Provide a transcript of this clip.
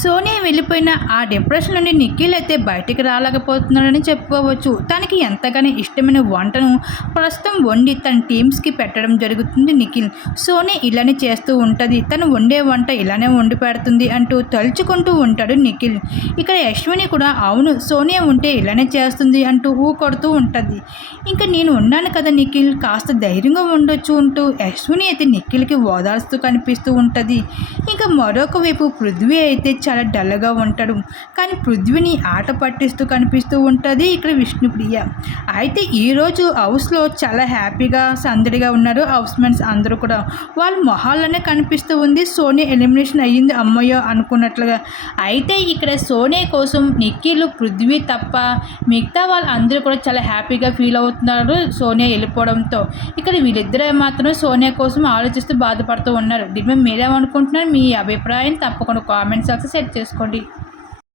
సోనియా వెళ్ళిపోయిన ఆ డిప్రెషన్ నుండి నిఖిల్ అయితే బయటికి రాలేకపోతున్నాడని చెప్పుకోవచ్చు. తనకి ఎంతగానో ఇష్టమైన వంటను ప్రస్తుతం వండి తన టీమ్స్కి పెట్టడం జరుగుతుంది నిఖిల్. సోనియా ఇలానే చేస్తూ ఉంటుంది, తను వండే వంట ఇలానే వండి పెడుతుంది అంటూ తలుచుకుంటూ ఉంటాడు నిఖిల్. ఇక్కడ యశ్విని కూడా అవును సోనియా ఉంటే ఇలానే చేస్తుంది అంటూ కొడుతూ ఉంటుంది. ఇంకా నేను ఉన్నాను కదా నిఖిల్, కాస్త ధైర్యంగా ఉండొచ్చు అంటూ యశ్విని అయితే నిఖిల్కి ఓదార్స్తూ కనిపిస్తూ ఉంటుంది. ఇంకా మరొక వైపు పృథ్వీ అయితే చాలా డల్గా ఉంటాడు, కానీ పృథ్వీని ఆట పట్టిస్తూ కనిపిస్తూ ఉంటుంది ఇక్కడ విష్ణుప్రియ. అయితే ఈరోజు హౌస్లో చాలా హ్యాపీగా సందడిగా ఉన్నారు హౌస్ మేట్స్ అందరూ కూడా. వాళ్ళ మొహాల్లోనే కనిపిస్తూ ఉంది సోనియా ఎలిమినేషన్ అయ్యింది అమ్మయ్యో అనుకున్నట్లుగా. అయితే ఇక్కడ సోనియా కోసం నిఖిల్ పృథ్వీ తప్ప మిగతా వాళ్ళందరూ కూడా చాలా హ్యాపీగా ఫీల్ అవుతున్నారు సోనియా వెళ్ళిపోవడంతో. ఇక్కడ వీళ్ళిద్దరే మాత్రం సోనియా కోసం ఆలోచిస్తూ బాధపడుతూ ఉన్నారు. దీని మీద మీరేమనుకుంటున్నారు? మీ అభిప్రాయం తప్పకుండా కామెంట్ సెక్షన్ సెట్ చేసుకోండి.